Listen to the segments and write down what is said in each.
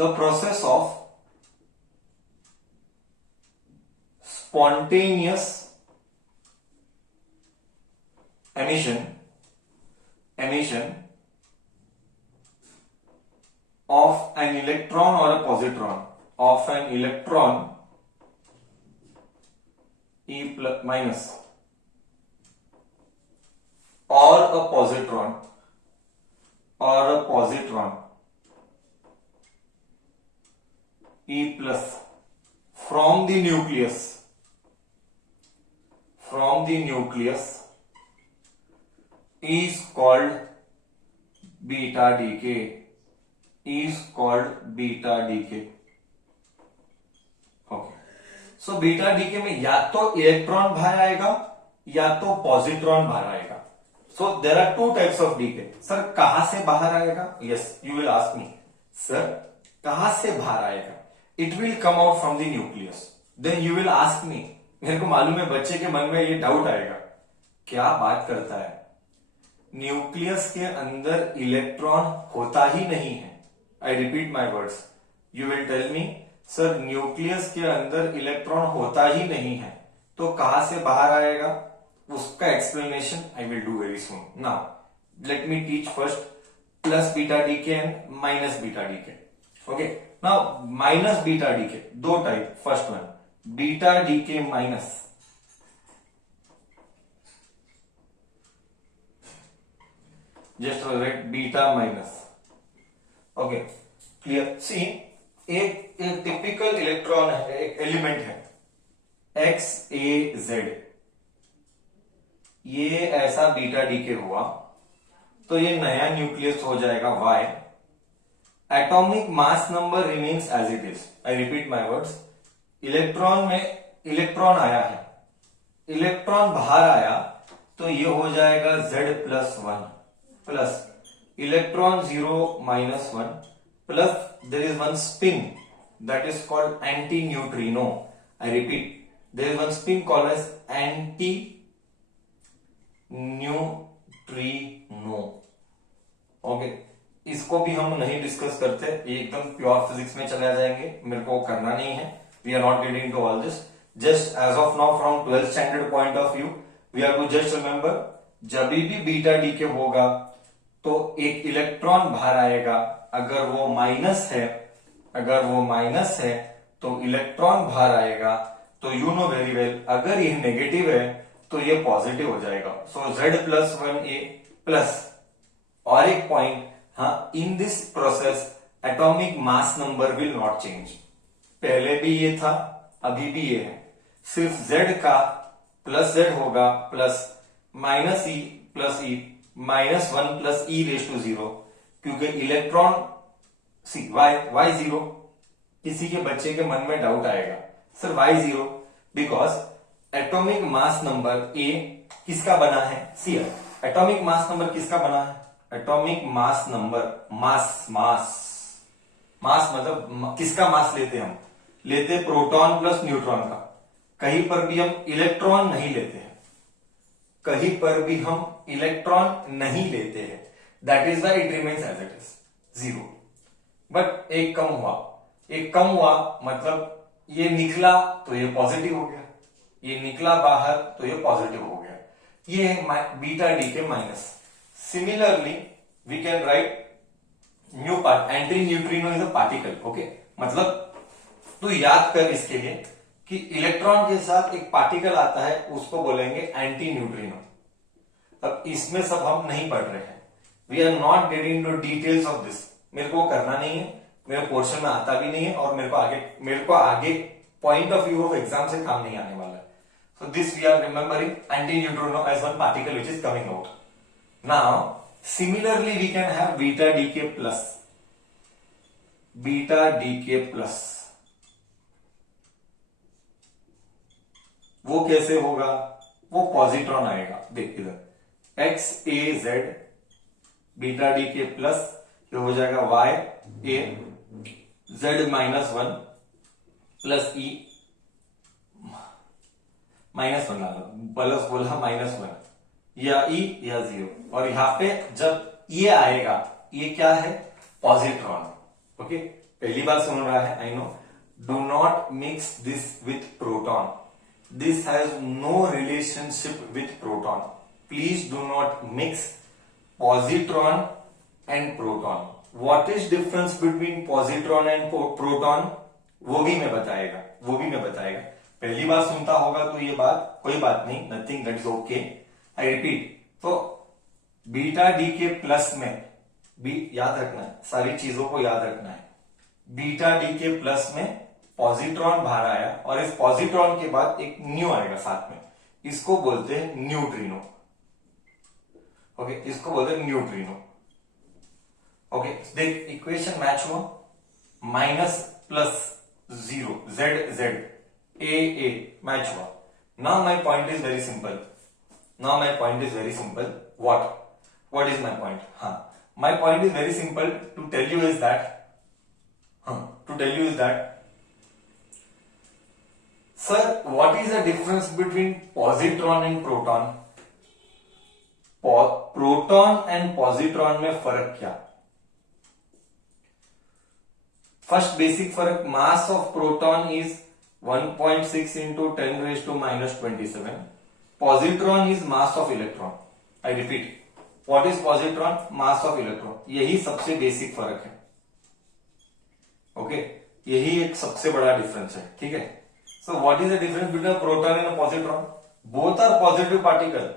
the process of spontaneous emission of an electron or a positron, of an electron E plus minus or a positron E plus from the nucleus is called beta decay. Okay, so beta decay में या तो electron बाहर आएगा या तो positron बाहर आएगा. So there are two types of decay. Sir कहां से बाहर आएगा? Yes, you will ask me, sir कहां से बाहर आएगा? It will come out from the nucleus. Then you will ask me, मेरे को मालूम है बच्चे के मन में ये डाउट आएगा, क्या बात करता है, न्यूक्लियस के अंदर इलेक्ट्रॉन होता ही नहीं है. I repeat my words. You will tell me, sir nucleus के अंदर इलेक्ट्रॉन होता ही नहीं है, तो कहां से बाहर आएगा? उसका explanation I will do very soon. Now let me teach first plus beta decay and minus beta decay. Okay, now minus beta decay दो type. First one beta decay minus. Just write beta minus. Okay, clear. See, एक typical electron है, एक element है x A Z. ये ऐसा beta decay हुआ तो ये नया न्यूक्लियस हो जाएगा why. Atomic mass number remains as it is. I repeat my words. Electron में इलेक्ट्रॉन आया है, इलेक्ट्रॉन बाहर आया तो ये हो जाएगा Z plus one plus electron 0 minus 1 plus there is one spin that is called anti-neutrino. I repeat, there is one spin called as anti-neutrino. Okay, इसको भी हम नहीं डिस्कस करते, ये एकदम प्योर फिजिक्स में चले जाएंगे, मेरे को करना नहीं है. We are not getting to all this. Just as of now from 12th standard point of view we are to just remember, जब भी बीटा डीके होगा तो एक इलेक्ट्रॉन बाहर आएगा. अगर वो माइनस है तो इलेक्ट्रॉन बाहर आएगा. तो यू नो वेरी वेल, अगर ये नेगेटिव है तो ये पॉजिटिव हो जाएगा. सो Z प्लस वन ए प्लस. और एक पॉइंट, हाँ, in this process atomic mass number will not change. पहले भी ये था, अभी भी ये है. सिर्फ Z का प्लस Z होगा plus minus E plus E minus 1 plus E raise to 0, क्योंकि इलेक्ट्रॉन सी वाई 0. किसी के बच्चे के मन में डाउट आएगा, sir why 0, because atomic mass number A किसका बना है? सी, एटॉमिक मास नंबर किसका बना है? एटॉमिक मास नंबर, मास मतलब किसका मास लेते हम? लेते प्रोटॉन प्लस न्यूट्रॉन का. कहीं पर भी हम इलेक्ट्रॉन नहीं लेते हैं, that is why it remains as it is 0. But एक कम हुआ मतलब ये निकला तो ये पॉजिटिव हो गया, ये निकला बाहर तो ये पॉजिटिव हो गया. ये है beta decay minus. Similarly we can write new part, anti neutrino is a particle. Okay, मतलब तू याद कर इसके लिए कि इलेक्ट्रॉन के साथ एक पार्टिकल आता है, उसको बोलेंगे एंटी न्यूट्रिनो. अब इसमें सब हम नहीं पढ़ रहे हैं, we are not getting to details of this. मेरे को करना नहीं है, मेरे पोर्शन में आता भी नहीं है, और मेरे को आगे point of view of exam से काम नहीं आने वाला है. So this we are remembering anti neutrino as one particle which is coming out. Now similarly we can have beta decay plus. वो कैसे होगा? वो पॉजिट्रॉन आएगा. देख इधर X A Z beta decay plus, ये हो जाएगा Y A Z minus 1 plus E minus 1 plus बोला -1 या ई या 0. और यहां पे जब ये आएगा, ये क्या है? पॉजिट्रॉन. ओके, पहली बार सुन रहा है, I know. Do not mix this with proton, this has no relationship with proton. Please do not mix positron and proton. What is difference between positron and proton, वो भी मैं बताएगा। पहली बार सुनता होगा तो ये बात कोई बात नहीं, nothing, that is okay. I repeat, तो बीटा डी के प्लस में याद रखना है, सारी चीजों को याद रखना है। बीटा डी के प्लस में पॉजिट्रॉन बाहर आया और इस पॉजिट्रॉन के बाद एक न्यू आएगा साथ में, इसको बोलते हैं न्यूट्रिनो। ओके, इसको बोलते हैं न्यूट्रिनो। ओके, देख इक्वेशन मैच हुआ, minus plus zero, Z Z, A match हुआ। Now my point is very simple, what is my point? My point is very simple to tell you is that sir, what is the difference between positron and proton? Proton and positron में फर्क क्या? First basic फर्क, mass of proton is 1.6 into 10 raised to minus 27. Positron is mass of electron. I repeat, what is positron? Mass of electron. यही सबसे basic फर्क है। Okay, यही एक सबसे बड़ा डिफरेंस है, ठीक है। So what is the difference between proton and positron? Both are positive particle,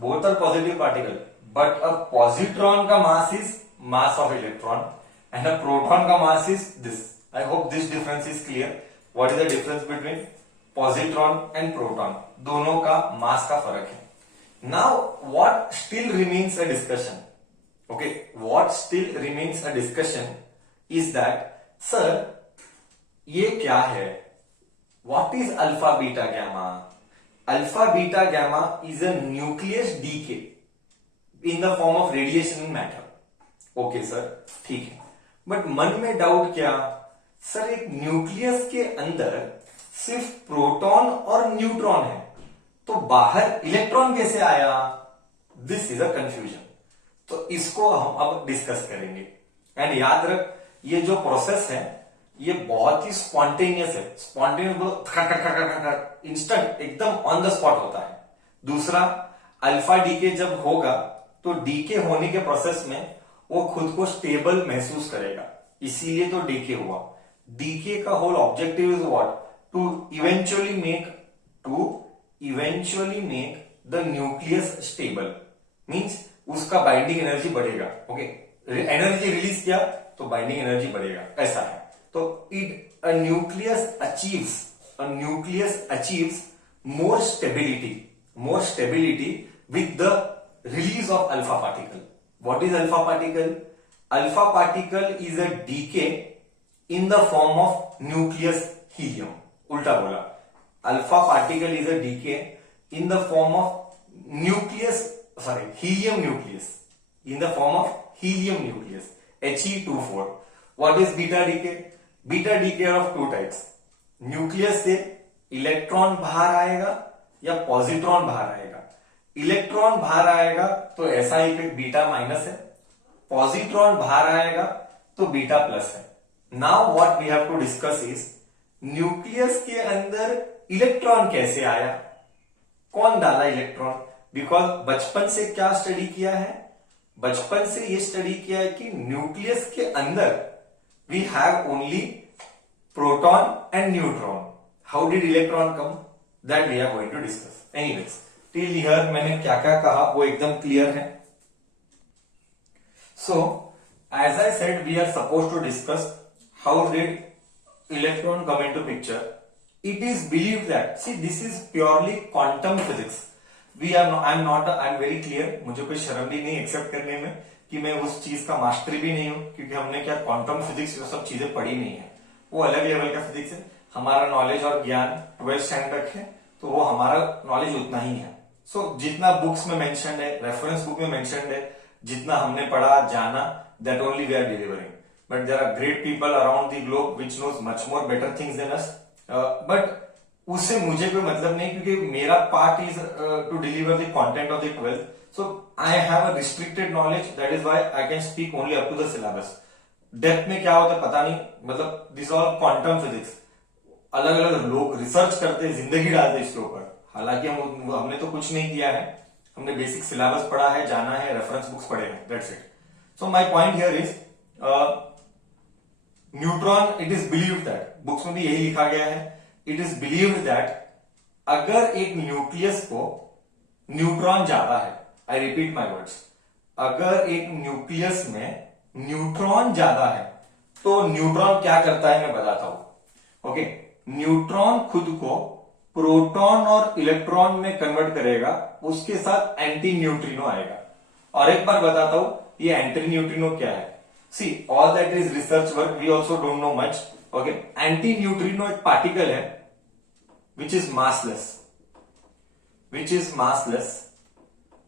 both are positive particle, but a positron का mass is mass of electron and a proton का mass is this. I hope this difference is clear. What is the difference between positron and proton? दोनों का मास का फर्क है। Now what still remains a discussion? Okay, what still remains a discussion is that sir, ये क्या है? What is alpha beta gamma? Alpha beta gamma is a nucleus decay in the form of radiation in matter. Okay sir, ठीक है। But मन में doubt क्या? Sir, एक nucleus के अंदर सिर्फ प्रोटॉन और न्यूट्रॉन है, तो बाहर इलेक्ट्रॉन कैसे आया? This is a confusion. तो इसको हम अब डिस्कस करेंगे। एंड याद रख, ये जो प्रोसेस है ये बहुत ही स्पॉन्टेनियस है। स्पॉन्टेनियस, इंस्टेंट, एकदम ऑन द स्पॉट होता है। दूसरा, अल्फा डीके जब होगा तो डीके होने के प्रोसेस में वो खुद को स्टेबल महसूस करेगा, इसीलिए तो डीके हुआ। डीके का whole objective is what? To eventually make the nucleus stable, means उसका बाइंडिंग एनर्जी बढ़ेगा। ओके, एनर्जी रिलीज किया तो बाइंडिंग एनर्जी बढ़ेगा, ऐसा है। तो a nucleus achieves more stability with the release of alpha particle. What is alpha particle? Alpha particle is a decay in the form of nucleus helium. उल्टा बोला, alpha particle is a decay in the form of helium nucleus, in the form of helium nucleus, He24. What is beta decay? Beta decay of two types. Nucleus से electron बाहर आएगा या positron बाहर आएगा। Electron बाहर आएगा तो ऐसा इफेक्ट बीटा माइनस है, पॉजिट्रॉन बाहर आएगा तो बीटा प्लस है। Now what we have to discuss is, nucleus के अंदर इलेक्ट्रॉन कैसे आया, कौन डाला इलेक्ट्रॉन? बिकॉज बचपन से क्या स्टडी किया है? बचपन से ये स्टडी किया है कि न्यूक्लियस के अंदर we have only proton and neutron. How did electron come? That we are going to discuss. Anyways, till here मैंने क्या क्या कहा वो एकदम क्लियर है। So as I said, we are suppose to discuss how did electron come into picture. It is believed that, see, this is purely quantum physics. I'm very clear, मुझे कोई शर्म भी नहीं एक्सेप्ट करने में कि मैं उस चीज का मास्टर भी नहीं हूं, क्योंकि हमने क्या क्वांटम फिजिक्स वो सब चीजें पढ़ी नहीं है, वो अलग लेवल का फिजिक्स है। हमारा नॉलेज और ज्ञान 12th स्टैंडर्ड तक है, तो वो हमारा नॉलेज उतना ही है। सो जितना बुक्स में मेंशन्ड है, रेफरेंस बुक में मेंशन्ड है, जितना हमने पढ़ा जाना, that only we are delivering. But there are great people around the globe which knows much more better things than us. But उससे मुझे कोई मतलब नहीं, क्योंकि मेरा part is to deliver the content of the 12th. So I have a restricted knowledge. That is why I can speak only up to the syllabus. Depth में क्या होता है पता नहीं, मतलब दिस ऑल क्वांटम फिजिक्स, अलग अलग लोग रिसर्च करते, जिंदगी डालते इसके ऊपर। हालांकि हमने तो कुछ नहीं किया है, हमने बेसिक सिलेबस पढ़ा है, जाना है, रेफरेंस बुक्स पढ़े हैं, that's it. So my point here is neutron, it is believed that, books में भी यही लिखा गया है, इट इज बिलीव्ड दैट अगर एक न्यूक्लियस को न्यूट्रॉन ज्यादा है, आई रिपीट माई वर्ड्स, अगर एक न्यूक्लियस में न्यूट्रॉन ज्यादा है तो न्यूट्रॉन क्या करता है मैं बताता हूं। ओके, न्यूट्रॉन खुद को प्रोटॉन और इलेक्ट्रॉन में कन्वर्ट करेगा, उसके साथ एंटी न्यूट्रिनो आएगा। और एक बार बताता हूं ये एंटी न्यूट्रिनो क्या है। See all that is research work, we also don't know much. Okay, anti neutrino एक पार्टिकल है which is massless, which is massless,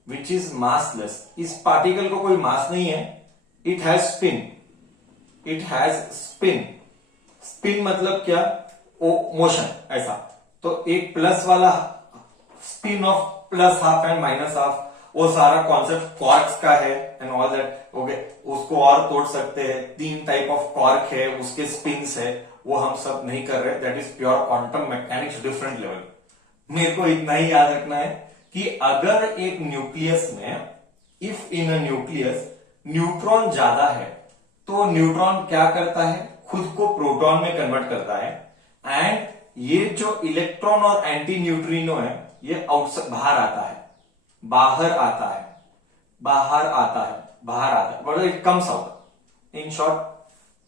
which is massless। इस पार्टिकल को कोई मास नहीं है, it has spin, it has spin, spin मतलब क्या, motion ऐसा। तो एक प्लस वाला spin off plus half and minus half, वो सारा कॉन्सेप्ट क्वार्क्स का है एंड ऑल दैट। ओके, उसको और तोड़ सकते हैं, 3 टाइप ऑफ क्वार्क है, उसके स्पिन्स है, वो हम सब नहीं कर रहे, that is pure quantum mechanics different level. मेरे को इतना ही याद रखना है कि अगर एक न्यूक्लियस में, if in a nucleus neutron ज्यादा है तो न्यूट्रॉन क्या करता है, खुद को प्रोटॉन में कन्वर्ट करता है, एंड ये जो इलेक्ट्रॉन और एंटी न्यूट्रिनो है ये आउटसाइड, बाहर आता है, बाहर आता है, बाहर आता है, बाहर आता है, but it comes out, in short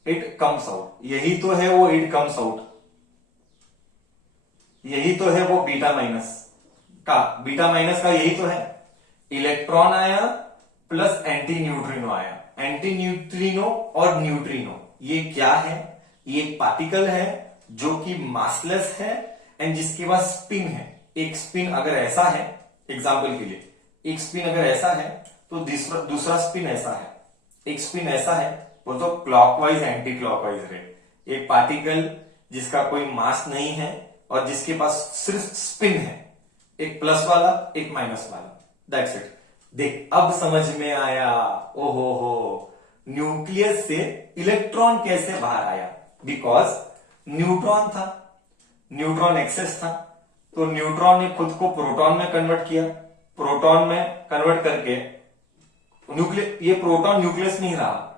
it comes out. यही तो है वो इट कम्स आउट, यही तो है वो बीटा माइनस का यही तो है। इलेक्ट्रॉन आया प्लस एंटी न्यूट्रिनो आया, एंटी न्यूट्रिनो और न्यूट्रिनो ये क्या है, ये एक पार्टिकल है जो कि मासलेस है एंड जिसके पास स्पिन है। एक स्पिन अगर ऐसा है, एग्जाम्पल के लिए एक स्पिन अगर ऐसा है तो दूसरा स्पिन ऐसा है, एक स्पिन ऐसा है, वो तो क्लॉकवाइज एंटी क्लॉकवाइज रहे। एक पार्टिकल जिसका कोई मास नहीं है और जिसके पास सिर्फ स्पिन है, एक प्लस वाला एक माइनस वाला, दैट्स इट। देख अब समझ में आया, ओहो हो, न्यूक्लियस से इलेक्ट्रॉन कैसे बाहर आया, बिकॉज न्यूट्रॉन था, न्यूट्रॉन एक्सेस था, तो न्यूट्रॉन ने खुद को प्रोटॉन में कन्वर्ट किया, प्रोटॉन में कन्वर्ट करके ये प्रोटॉन न्यूक्लियस नहीं रहा,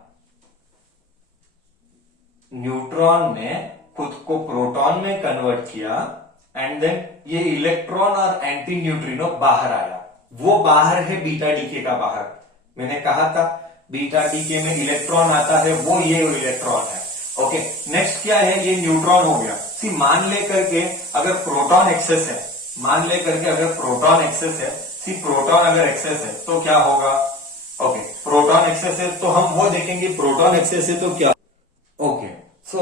न्यूट्रॉन ने खुद को प्रोटॉन में कन्वर्ट किया एंड देन ये इलेक्ट्रॉन और एंटी न्यूट्रिनो बाहर आया। वो बाहर है बीटा डीके का बाहर, मैंने कहा था बीटा डीके में इलेक्ट्रॉन आता है, वो ये इलेक्ट्रॉन है। ओके, नेक्स्ट क्या है, ये न्यूट्रॉन हो गया। सी मान ले करके अगर प्रोटॉन एक्सेस है, मान ले करके अगर प्रोटॉन एक्सेस है, सी प्रोटॉन अगर एक्सेस है तो क्या होगा, ओके प्रोटॉन एक्सेस है तो हम वो देखेंगे, प्रोटॉन एक्सेस है तो क्या। ओके सो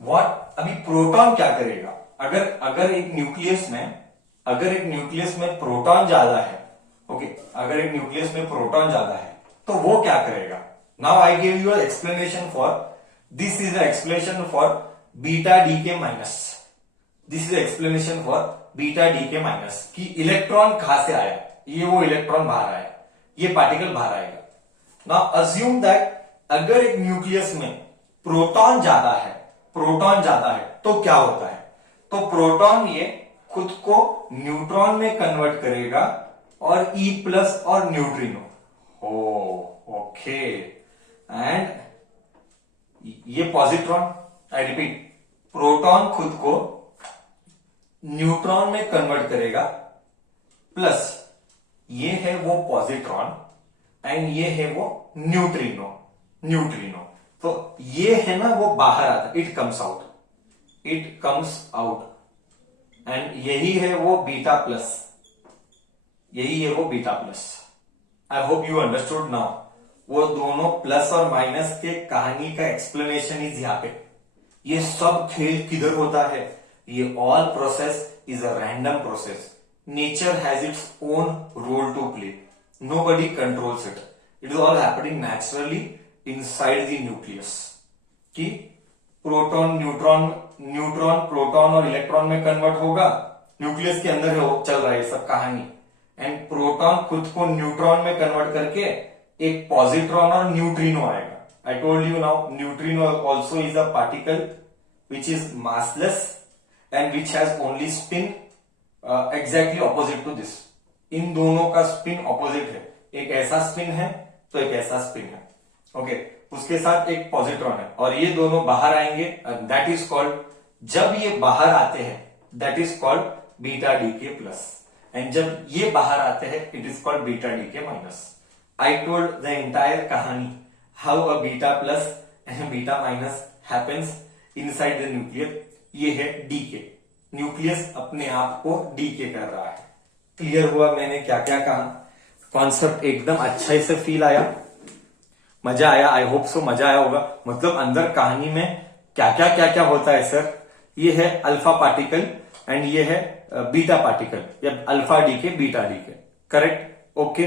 व्हाट, अभी प्रोटॉन क्या करेगा, अगर एक न्यूक्लियस में प्रोटॉन ज्यादा है, ओके अगर एक न्यूक्लियस में प्रोटॉन ज्यादा है तो वो क्या करेगा। Now I give you explanation for this, is explanation for beta decay minus, this is explanation for beta decay minus कि इलेक्ट्रॉन कहां से आया, ये वो इलेक्ट्रॉन बाहर आया, ये पार्टिकल बाहर आएगा। नाउ अज्यूम दैट अगर एक न्यूक्लियस में प्रोटॉन ज्यादा है तो क्या होता है, तो प्रोटॉन ये खुद को न्यूट्रॉन में कन्वर्ट करेगा और ई प्लस और न्यूट्रिनो, ओके एंड ये पॉजिट्रॉन, आई रिपीट प्रोटॉन खुद को न्यूट्रॉन में कन्वर्ट करेगा, प्लस ये है वो पॉजिट्रॉन एंड ये है वो न्यूट्रिनो, तो ये है ना वो बाहर आता, इट कम्स आउट एंड यही है वो beta plus, I hope you understood now. वो दोनों प्लस और माइनस के कहानी का एक्सप्लेनेशन इज यहां पे। ये सब खेल किधर होता है, ये all process is a random process, nature has its own role to play, nobody controls it, it is all happening naturally inside the nucleus कि प्रोटॉन न्यूट्रॉन प्रोटॉन और इलेक्ट्रॉन में कन्वर्ट होगा, न्यूक्लियस के अंदर चल रहा है सब कहानी, एंड प्रोटॉन खुद को न्यूट्रॉन में कन्वर्ट करके एक पॉजिट्रॉन और न्यूट्रिनो आएगा, I told you now, neutrino also is a particle which is massless and which has only spin exactly opposite to this. इन दोनों का स्पिन ऑपोजिट है, एक ऐसा स्पिन है तो एक ऐसा स्पिन है. ओके, उसके साथ एक पॉजिट्रॉन है और ये दोनों बाहर आएंगे, दैट इज कॉल्ड, जब ये बाहर आते हैं that is called beta decay plus, and जब ये बाहर आते हैं it is called beta decay minus. I told the entire कहानी how a beta plus and beta minus happens inside the nuclear. ये है डीके, न्यूक्लियस अपने आप को डीके कर रहा है. क्लियर हुआ मैंने क्या क्या कहा? कॉन्सेप्ट एकदम अच्छे से फील आया, मजा आया? आई होप सो मजा आया होगा. मतलब अंदर कहानी में क्या क्या होता है सर. ये है अल्फा पार्टिकल एंड ये है बीटा पार्टिकल, या alpha decay beta decay. Correct? Okay.